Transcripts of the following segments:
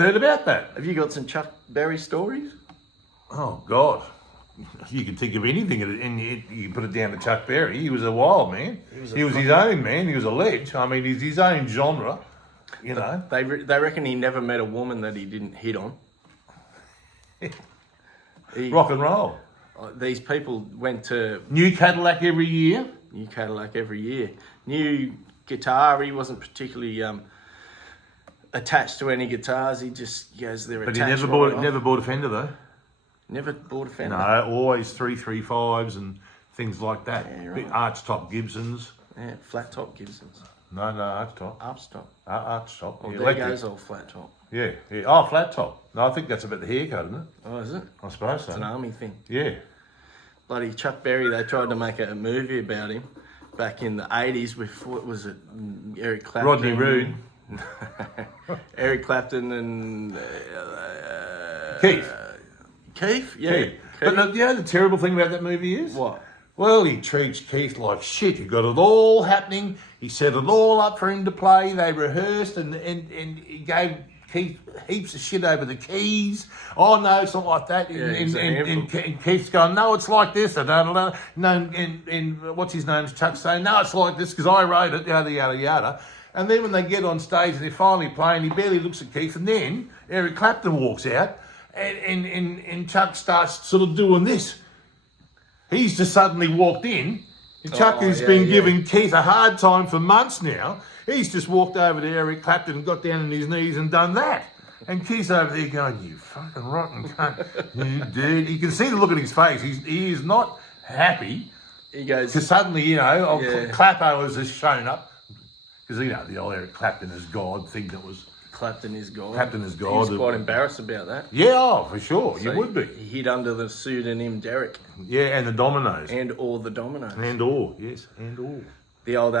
heard about that. Have you got some Chuck Berry stories? Oh, God. You can think of anything and you put it down to Chuck Berry. He was a wild man. He was his own man. He was a ledge. I mean, he's his own genre, you know. They reckon he never met a woman that he didn't hit on. Rock and roll. These people went to... New Cadillac every year. New Cadillac every year. New guitar. He wasn't particularly attached to any guitars. He just goes there. But he never bought a Fender though. Never bought a Fender. No, always 335s and things like that. Yeah, right. Big arch top Gibsons. Yeah, flat top Gibsons. No, arch top. Arch top. Arch top. Well, Yeah, there electric. goes all flat top. Yeah. Oh, flat top. No, I think that's about the haircut, isn't it? Oh, is it? I suppose so. It's an army thing. Yeah. Bloody Chuck Berry, they tried to make a movie about him back in the 80s with, what was it, Eric Clapton. Rodney Rood. Eric Clapton and... Keith. Keith? Yeah. Keith. But you know the terrible thing about that movie is? What? Well, he treats Keith like shit. He got it all happening. He set it all up for him to play. They rehearsed and he gave Keith heaps of shit over the keys. Oh, no, it's not like that. And Keith's going, no, it's like this. No, and what's his name? Chuck's saying, no, it's like this because I wrote it, yada, yada, yada. And then when they get on stage and they're finally playing, he barely looks at Keith. And then Eric Clapton walks out and Chuck starts sort of doing this. He's just suddenly walked in. And Chuck has been giving Keith a hard time for months now. He's just walked over to Eric Clapton and got down on his knees and done that. And Keith's over there going, you fucking rotten cunt. You dude. You can see the look on his face. He is not happy. He goes... Because suddenly, Clappo has just shown up. Because, the old Eric Clapton is God thing that was... Clapton is God. Clapton is God. He was quite embarrassed about that. Yeah, for sure. So you would be. He hid under the pseudonym Derek. Yeah, and the Dominoes. And all the Dominoes. And all, yes, and all. The old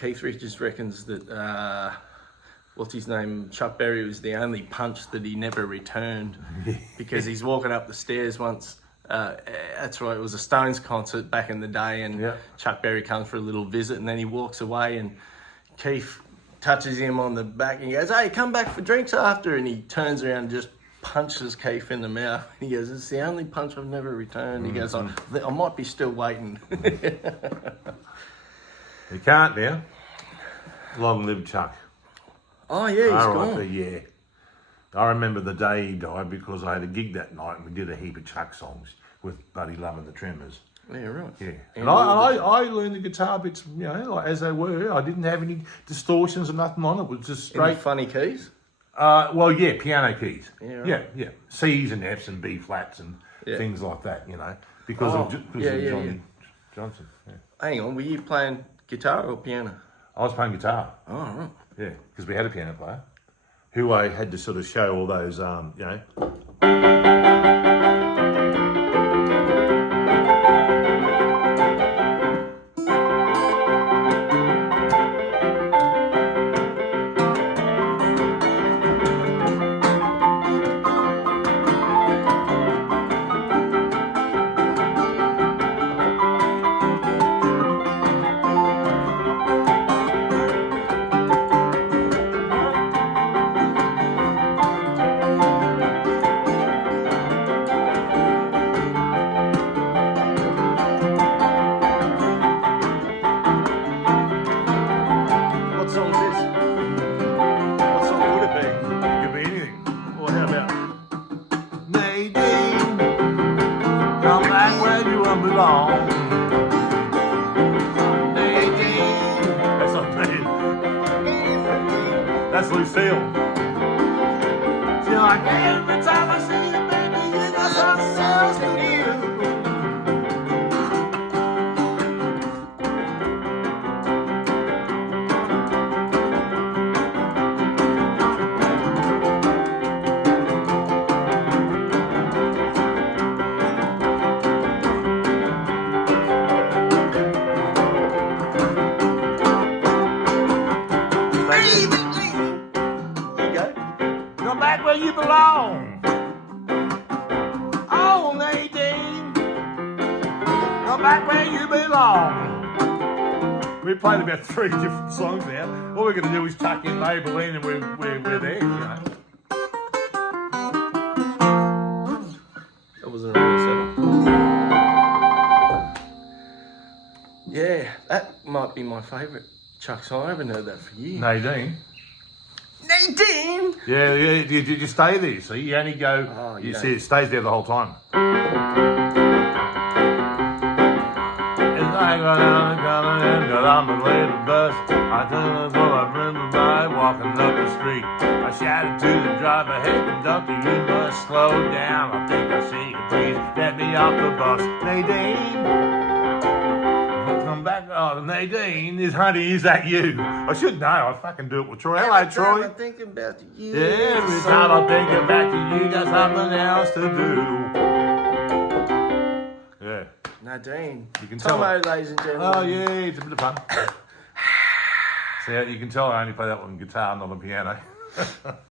Keith Richards reckons that, what's his name, Chuck Berry was the only punch that he never returned. Because he's walking up the stairs once. That's right, it was a Stones concert back in the day, and Chuck Berry comes for a little visit, and then he walks away, and Keith touches him on the back, and he goes, hey, come back for drinks after, and he turns around and just punches Keith in the mouth. He goes, it's the only punch I've never returned. He goes, I might be still waiting. You can't now. Long live Chuck. Oh, yeah, he's gone. Yeah. I remember the day he died because I had a gig that night and we did a heap of Chuck songs with Buddy Love and the Tremors. Yeah, right. Yeah. And I learned the guitar bits, like as they were. I didn't have any distortions or nothing on it. It was just straight. Any funny keys? Piano keys. Yeah, right. Yeah. C's and F's and B flats and things like that, because of Johnny Johnson. Yeah. Hang on, were you playing guitar or piano? I was playing guitar. Oh, right. Yeah, because we had a piano player who I had to sort of show all those, What song is this? What song would it be? Could be anything. Well, how about... Nadine, come back where you belong. Nadine. That's not me. That's Lucille. She's like, every time I see you, baby, you got something else to do. Come back where you belong. Oh, Nadine, come back where you belong. We played about 3 different songs now. All we're going to do is tuck in Maybelline and we're there, might be my favourite Chuck song. I haven't heard that for years. Nadine. Nadine! Yeah, you stay there, see? You only go, Oh, you yeah. see, it stays there the whole time. It's like when I'm coming in, got on the way to bus. I turned the door, I remember by walking up the street. I shouted to the driver, hey conductor, you must slow down. I think I see you, please get me off the bus. Nadine. Come back, oh, Nadine, is that you? I should know, I fucking do it with Troy. Hello, Troy. I'm thinking about you. Yeah, every time I think back to you, got something else to do. Yeah. Nadine. You can tell Tommo, it. ladies and gentlemen. Oh, yeah, it's a bit of fun. See, you can tell I only play that one on guitar, not on piano.